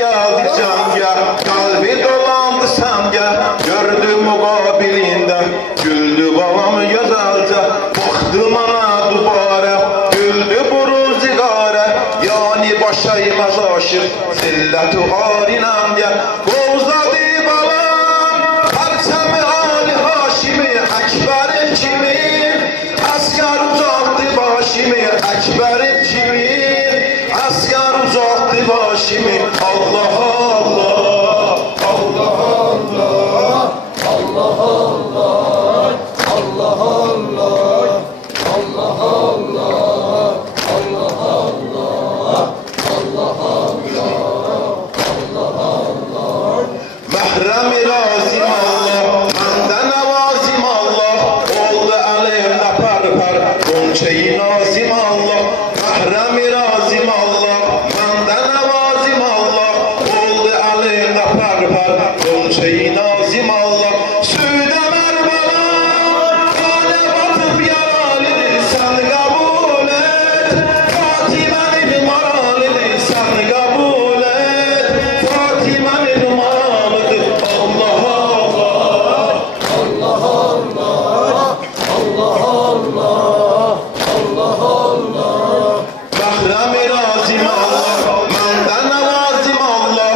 geldi canga, kalbi dolandı sanga. Gördü muqabilində, güldü babam gözəlcə. Baxdım ana dubara, güldü burun zigara. Yani başaymaz aşır, zillət-u arinəm ya. Qovzadı balam, parçamı Ali Haşimi, Əkbərin kimi. Asgar uzattı başımı, Əkbərin kimi. Asgar uzattı başımı. Allah Allah, Allah Allah, Allah Allah, Allah Allah, Allah Allah, Allah Allah, Allah Allah. Məhrəm-i razim Allah, məndən əvazim Allah. Oldu əlimdə pər-pər, qonçeyi nazim Allah. Məhrəm-i razim Allah, məndən əvazim Allah. Oldu əlimdə pər-pər, qonçeyi nazim Allah. Südə mərbalam, qanə batıb yaralidir, sən qəbul et. Fatimənin maralıdır, sən qəbul et. Fatimənin maralıdır, Allah Allah, Allah Allah, Allah Allah, Allah Allah. Məhrəm-i razim Allah, məndən əvazim Allah.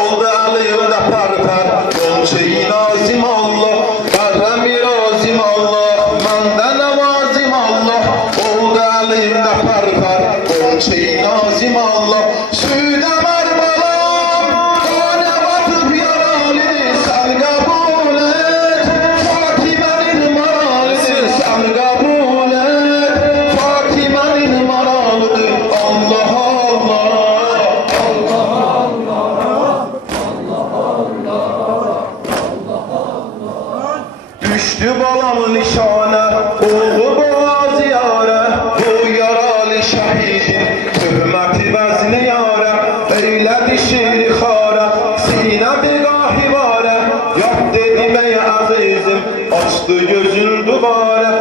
Oldu əlimdə pər-pər, qonçeyi nazim Allah. Məhrəm-i razim Allah, məndən əvazim Allah. Oldu əlimdə pər-pər, qonçeyi nazim Allah. Südə mərbalam, qanə batıb yaralidir, sən qəbul et. Fatimənin maralıdır, sən qəbul et. Fatimənin maralıdır, Allah Allah, Allah Allah, Allah Allah. Düşdü balamın nişanə, oğlu boğaz yarə. Bu yaralı şəhidin töhməti vəzni yarə. Eylədi şiri xarə, sinə biqahi varə. Yad dedim ey əzizim, açdı gözün duvarə.